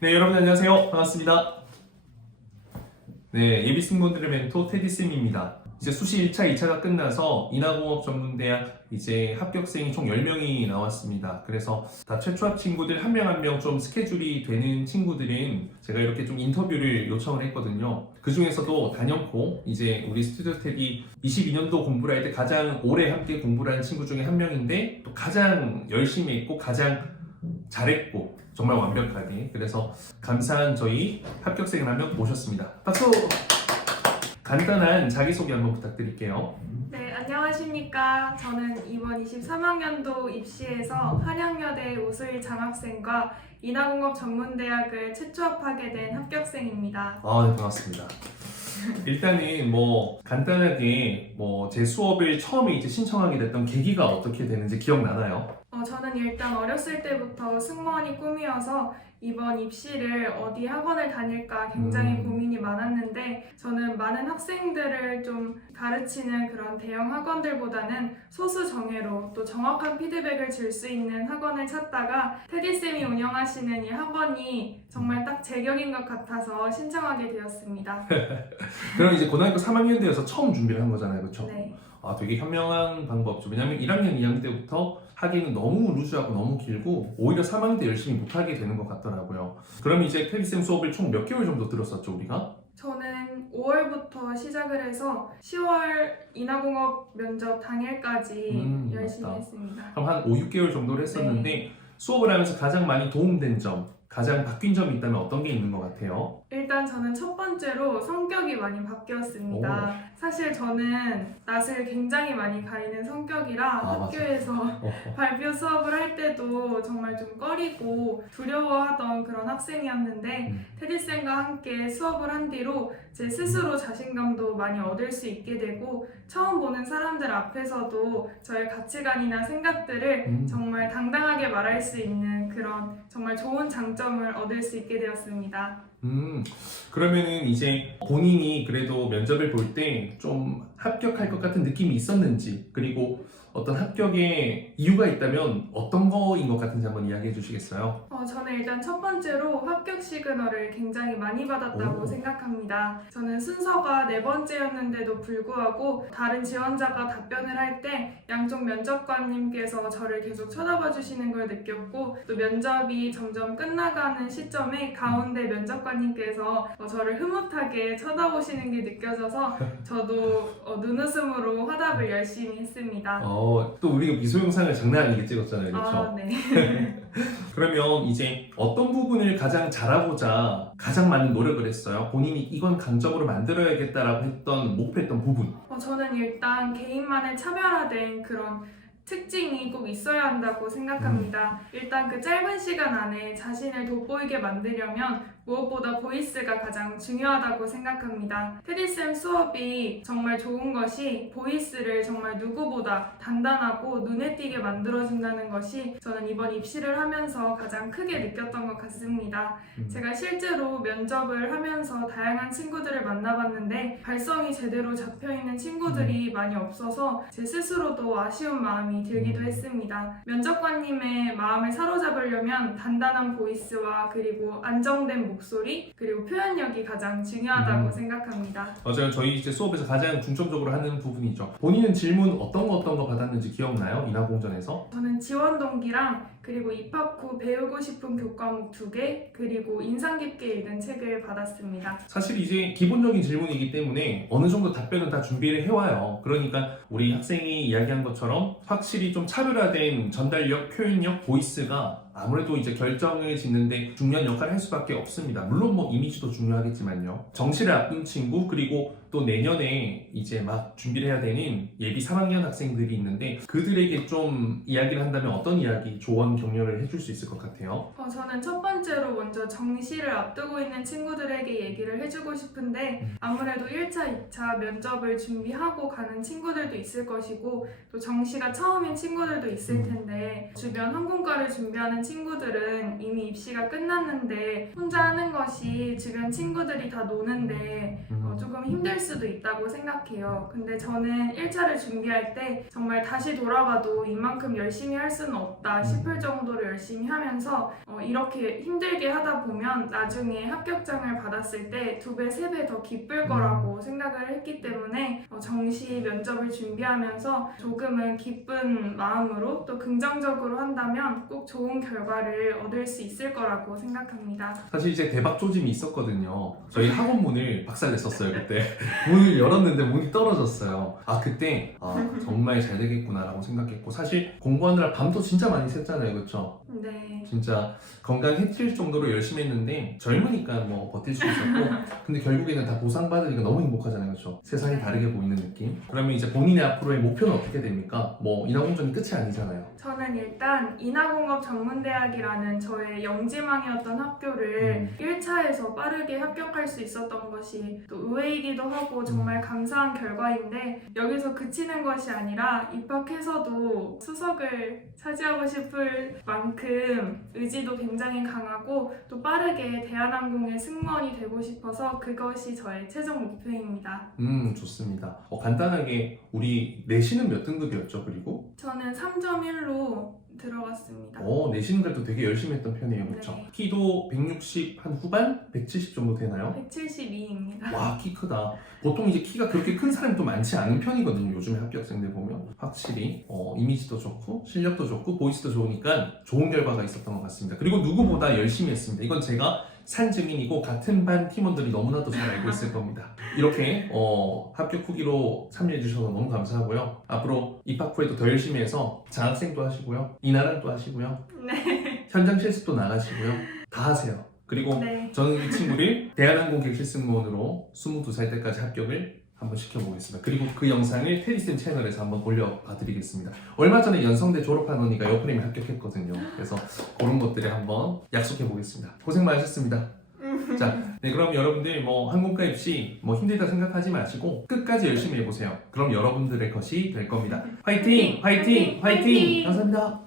네, 여러분 안녕하세요. 반갑습니다. 네, 예비 승무원들의 멘토 테디쌤입니다. 이제 수시 1차, 2차가 끝나서 인하공업전문대학 이제 합격생이 총 10명이 나왔습니다. 그래서 다 최초합 친구들 한 명 한 명 좀 스케줄이 되는 친구들은 제가 이렇게 좀 인터뷰를 요청을 했거든요. 그 중에서도 단연코 이제 우리 스튜디오 탭이 22년도 공부를 할 때 가장 오래 함께 공부를 한 친구 중에 한 명인데 또 가장 열심히 했고 가장 잘했고 정말 완벽하게, 그래서 감사한 저희 합격생을 한 명 모셨습니다. 박수! 간단한 자기소개 한번 부탁드릴게요. 네, 안녕하십니까. 저는 이번 23학년도 입시에서 한양여대 오수일 장학생과 인하공업 전문대학을 최초합하게 된 합격생입니다. 아, 네, 반갑습니다. 일단은 뭐 간단하게 뭐 제 수업을 처음에 이제 신청하게 됐던 계기가 어떻게 되는지 기억나나요? 저는 일단 어렸을 때부터 승무원이 꿈이어서 이번 입시를 어디 학원을 다닐까 굉장히 고민이 많았는데, 저는 많은 학생들을 좀 가르치는 그런 대형 학원들보다는 소수 정예로 또 정확한 피드백을 줄 수 있는 학원을 찾다가 테디쌤이 운영하시는 이 학원이 정말 딱 제격인 것 같아서 신청하게 되었습니다. 그럼 이제 고등학교 3학년 되어서 처음 준비를 한 거잖아요, 그렇죠? 네. 아, 되게 현명한 방법이죠. 왜냐면 1학년, 2학년 때부터 하기는 너무 루즈하고 너무 길고 오히려 3학년 때 열심히 못하게 되는 것 같더라고요. 그럼 이제 테디쌤 수업을 총 몇 개월 정도 들었었죠, 우리가? 저는 5월부터 시작을 해서 10월 인하공업 면접 당일까지 열심히 맞다. 했습니다. 그럼 한 5, 6개월 정도를 했었는데 수업을 하면서 가장 많이 도움된 점, 가장 바뀐 점이 있다면 어떤 게 있는 것 같아요? 일단 저는 첫 번째로 성격이 많이 바뀌었습니다. 사실 저는 낯을 굉장히 많이 가리는 성격이라 학교에서 발표 수업을 할 때도 정말 좀 꺼리고 두려워하던 그런 학생이었는데 테디쌤과 함께 수업을 한 뒤로 제 스스로 자신감도 많이 얻을 수 있게 되고, 처음 보는 사람들 앞에서도 저의 가치관이나 생각들을 정말 당당하게 말할 수 있는 그런 정말 좋은 장점을 얻을 수 있게 되었습니다. 그러면은 이제 본인이 그래도 면접을 볼 때 좀 합격할 것 같은 느낌이 있었는지, 그리고 어떤 합격의 이유가 있다면 어떤 거인 것 같은지 한번 이야기해 주시겠어요? 저는 일단 첫 번째로 합격 시그널을 굉장히 많이 받았다고 생각합니다. 저는 순서가 4번째였는데도 불구하고 다른 지원자가 답변을 할 때 양쪽 면접관님께서 저를 계속 쳐다봐 주시는 걸 느꼈고, 또 면접이 점점 끝나가는 시점에 가운데 면접관님께서 저를 흐뭇하게 쳐다보시는 게 느껴져서 저도 눈웃음으로 화답을 열심히 했습니다. 또 우리가 미소 영상을 장난 아니게 찍었잖아요, 그렇죠? 아, 네. 그러면 이제 어떤 부분을 가장 잘하고자 가장 많은 노력을 했어요? 본인이 이건 강점으로 만들어야겠다라고 했던 목표했던 부분. 저는 일단 개인만의 차별화된 그런 특징이 꼭 있어야 한다고 생각합니다. 일단 그 짧은 시간 안에 자신을 돋보이게 만들려면 무엇보다 보이스가 가장 중요하다고 생각합니다. 테디쌤 수업이 정말 좋은 것이 보이스를 정말 누구보다 단단하고 눈에 띄게 만들어준다는 것이 저는 이번 입시를 하면서 가장 크게 느꼈던 것 같습니다. 제가 실제로 면접을 하면서 다양한 친구들을 만나봤는데 발성이 제대로 잡혀있는 친구들이 많이 없어서 제 스스로도 아쉬운 마음이 들기도 했습니다. 면접관님의 마음을 사로잡으려면 단단한 보이스와 그리고 안정된 목소리, 그리고 표현력이 가장 중요하다고 생각합니다. 맞아요. 저희 이제 수업에서 가장 중점적으로 하는 부분이죠. 본인은 질문 어떤 거 받았는지 기억나요? 인하공전에서? 저는 지원 동기랑 그리고 입학 후 배우고 싶은 교과목 2개, 그리고 인상 깊게 읽은 책을 받았습니다. 사실 이제 기본적인 질문이기 때문에 어느 정도 답변은 다 준비를 해와요. 그러니까 우리 학생이 이야기한 것처럼 확실히 좀 차별화된 전달력, 표현력, 보이스가 아무래도 이제 결정을 짓는데 중요한 역할을 할 수밖에 없습니다. 물론 뭐 이미지도 중요하겠지만요. 정시를 앞둔 친구, 그리고 또 내년에 이제 막 준비를 해야 되는 예비 3학년 학생들이 있는데 그들에게 좀 이야기를 한다면 어떤 이야기, 조언, 격려를 해줄 수 있을 것 같아요? 저는 첫 번째로 먼저 정시를 앞두고 있는 친구들에게 얘기를 해주고 싶은데, 아무래도 1차, 2차 면접을 준비하고 가는 친구들도 있을 것이고 또 정시가 처음인 친구들도 있을 텐데 주변 항공과를 준비하는 친구들은 이미 입시가 끝났는데 혼자 하는 것이 주변 친구들이 다 노는데 조금 힘들 수도 있다고 생각해요. 근데 저는 1차를 준비할 때 정말 다시 돌아가도 이만큼 열심히 할 수는 없다 싶을 정도로 열심히 하면서 이렇게 힘들게 하다 보면 나중에 합격장을 받았을 때 2배, 3배 더 기쁠 거라고 생각을 했기 때문에 정시 면접을 준비하면서 조금은 기쁜 마음으로 또 긍정적으로 한다면 꼭 좋은 결과를 얻을 수 있을 거라고 생각합니다. 사실 이제 대박 조짐이 있었거든요. 저희 학원 문을 박살냈었어요 그때. 문을 열었는데 문이 떨어졌어요. 그때 정말 잘 되겠구나라고 생각했고, 사실 공부하느라 밤도 진짜 많이 샜잖아요, 그렇죠? 네. 진짜 건강해질 정도로 열심히 했는데 젊으니까 뭐 버틸 수 있었고, 근데 결국에는 다 보상받으니까 너무 행복하잖아요, 그렇죠? 세상이 다르게 보이는 느낌. 그러면 이제 본인의 앞으로의 목표는 어떻게 됩니까? 뭐 인하공전이 끝이 아니잖아요. 저는 일단 인하공업 전문대학이라는 저의 영지망이었던 학교를 1차에서 빠르게 합격할 수 있었던 것이 또 의외이기도 하고 정말 감사한 결과인데, 여기서 그치는 것이 아니라 입학해서도 수석을 차지하고 싶을 만큼 의지도 굉장히 강하고 또 빠르게 대한항공의 승무원이 되고 싶어서 그것이 저의 최종 목표입니다. 좋습니다. 간단하게 우리 내신은 몇 등급이었죠? 그리고 저는 3.1로 들어갔습니다. 내신은 그래도 되게 열심히 했던 편이에요, 그렇죠? 네. 키도 160 한 후반? 170 정도 되나요? 172입니다. 와, 키 크다. 보통 이제 키가 그렇게 큰 사람이 또 많지 않은 편이거든요. 요즘에 합격생들 보면 확실히 이미지도 좋고 실력도 좋고 보이스도 좋으니까 좋은 결과가 있었던 것 같습니다. 그리고 누구보다 열심히 했습니다. 이건 제가 산 증인이고 같은 반 팀원들이 너무나도 잘 알고 있을 겁니다. 이렇게 합격 후기로 참여해 주셔서 너무 감사하고요. 앞으로 입학 후에도 더 열심히 해서 장학생도 하시고요, 인하랑도 하시고요, 네. 현장 실습도 나가시고요, 다 하세요. 그리고 네. 저는 이 친구를 대한항공 객실 승무원으로 22살 때까지 합격을 한번 시켜보겠습니다. 그리고 그 영상을 테디쌤 채널에서 한번 올려봐 드리겠습니다. 얼마 전에 연성대 졸업한 언니가 옆프레임에 합격했거든요. 그래서 그런 것들을 한번 약속해 보겠습니다. 고생 많으셨습니다. 자, 네, 그럼 여러분들 항공과 입시 힘들다 생각하지 마시고 끝까지 열심히 해보세요. 그럼 여러분들의 것이 될 겁니다. 화이팅! 화이팅! 화이팅! 감사합니다.